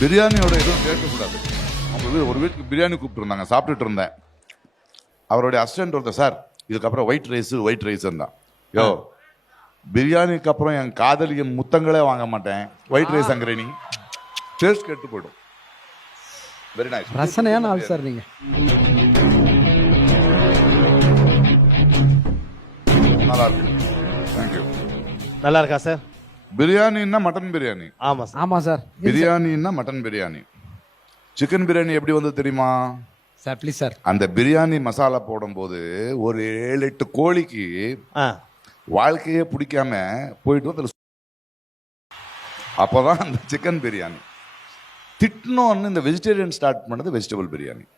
பிரியாணியோட எதுவும் கேட்கக்கூடாது. அவங்க ஒரு வீட்டுக்கு பிரியாணி கூப்பிட்டுருந்தாங்க, சாப்பிட்டுட்டு இருந்தேன். அவருடைய அசிஸ்டன்ட் ஒருத்தர், சார் இதுக்கப்புறம் ஒயிட் ரைஸ் தான். யோ பிரியாணிக்கு அப்புறம் என் காதலியின் முத்தங்களே வாங்க மாட்டேன், ஒயிட் ரைஸ் அங்கிற நீ டேஸ்ட் கெட்டு போயிடும். Very nice. ரசனையான ஆள் சார் நீங்க. நல்லா இருக்கு. தேங்க்யூ. நல்லா இருக்கா சார்? பிரியாணின்னா மட்டன் பிரியாணி. ஆமா சார். ஆமா சார். பிரியாணின்னா மட்டன் பிரியாணி. சிக்கன் பிரியாணி எப்படி வந்து தெரியுமா சார்? Please sir. அந்த பிரியாணி மசாலா போடும்போது ஒரு 7-8 கோழிக்கு வாழ்க்கையே பிடிக்காம போயிட்டு வந்து அப்போதான் அந்த சிக்கன் பிரியாணி. திட்டணும்னு இந்த வெஜிடேரியன் ஸ்டார்ட் பண்ணது வெஜிடபிள் பிரியாணி.